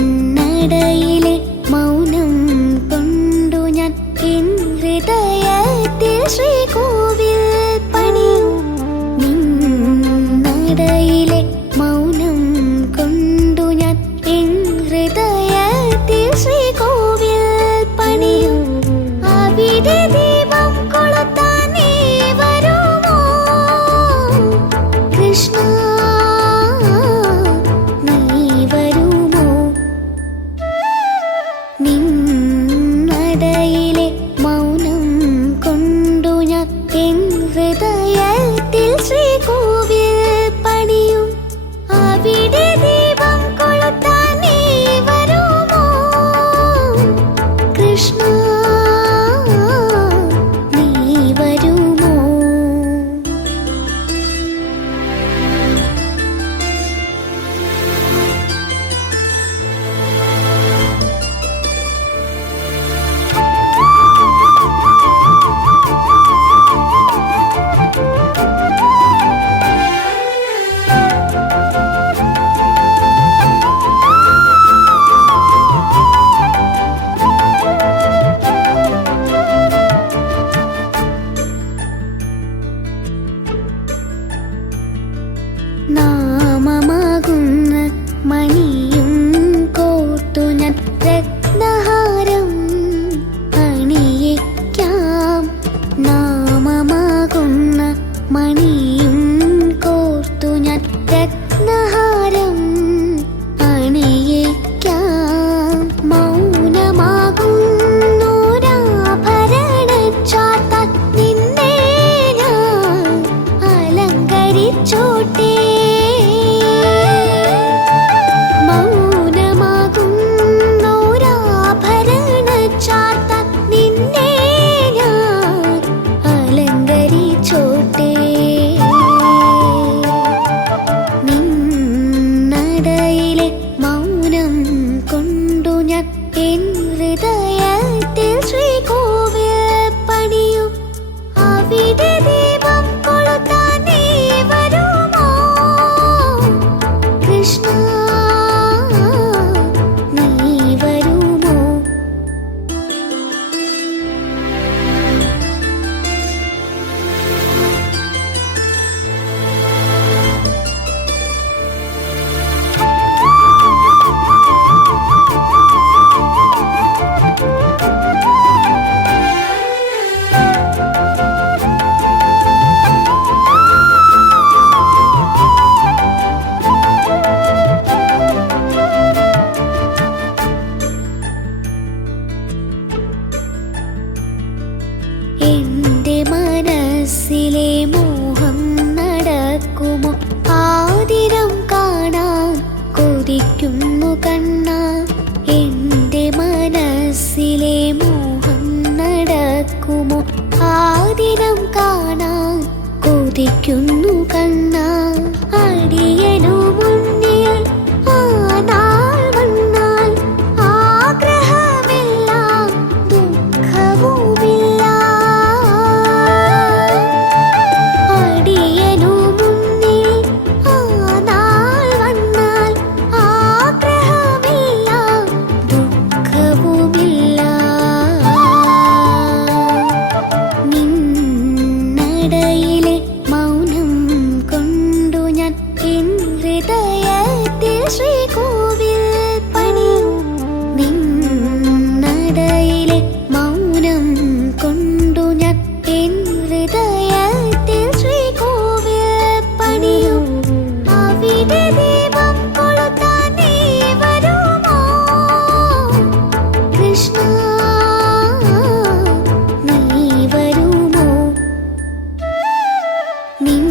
നിന്നടയിലെ മൗനം കൊണ്ടു ഞാൻ എൻ ഹൃദയത്തിൽ ശ്രീകോവിൽ പണിയും. നിന്നടയിലെ മൗനം കൊണ്ടു ഞാൻ എൻ ഹൃദയത്തിൽ ശ്രീകോവിൽ പണിയും. അവിടെ ദീപം കൊളുത്താൻ നീ വരുമോ കൃഷ്ണ? നിന്നടയിലെ മൗനം കൊണ്ടു ഞാൻ എൻ ഹൃദയത്തിൽ ശ്രീകോവിൽ പണിയും. അവിടെ ദീപം കൊളുത്താൻ നീ വരുമോ കൃഷ്ണ? നീ വരുമോ? നാമമാകുന്ന മണിയും കോർത്തു ഞാൻ രത്നഹാരം അണിയിക്കാം. നാമമാകുന്ന മണിയും കോർത്തു ഞാൻ രത്നഹാരം അണിയിക്കാം. മൗനമാകുന്നൊരാഭരണച്ചാർത്താൽ നിന്നെ ഞാൻ അലങ്കരിച്ചോട്ടെ. നിന്നടയിലെ മൗനം കൊണ്ടു ഞാൻ എൻ ഹൃദയത്തിൽ ശ്രീകോവിൽ പണിയും. അവിടെ ദീപം കൊളുത്താൻ നീ വരുമോ കൃഷ്ണ? നീ വരുമോ? എന്റെ മനസ്സിലെ മോഹം നടക്കുമോ? ആദിനം കാണാൻ കൊതിക്കുന്നു കണ്ണ. എന്റെ മനസ്സിലെ മോഹം നടക്കുമോ? ആദിനം കാണാൻ കൊതിക്കുന്നു കണ്ണ. അടിയനു മുന്നിൽ ആ നാൾ വന്നാൽ ആഗ്രഹമില്ല ദുഃഖവുമില്ല. അടിയനു മുന്നിൽ ആ നാൾ വന്നാൽ ആഗ്രഹമില്ല ദുഃഖവുമില്ല. നിന്നടയിലെ മൗനം കൊണ്ടു ഞാൻ എൻ ഹൃദയത്തിൽ ശ്രീകോവിൽ പണിയും. നിന്നടയിലെ മൗനം കൊണ്ടു ഞാൻ എൻ ഹൃദയത്തിൽ ശ്രീകോവിൽ പണിയും. അവിടെ ദീപം കൊളുത്താൻ നീ വരുമോ കൃഷ്ണ? നീ വരുമോ? നിൻ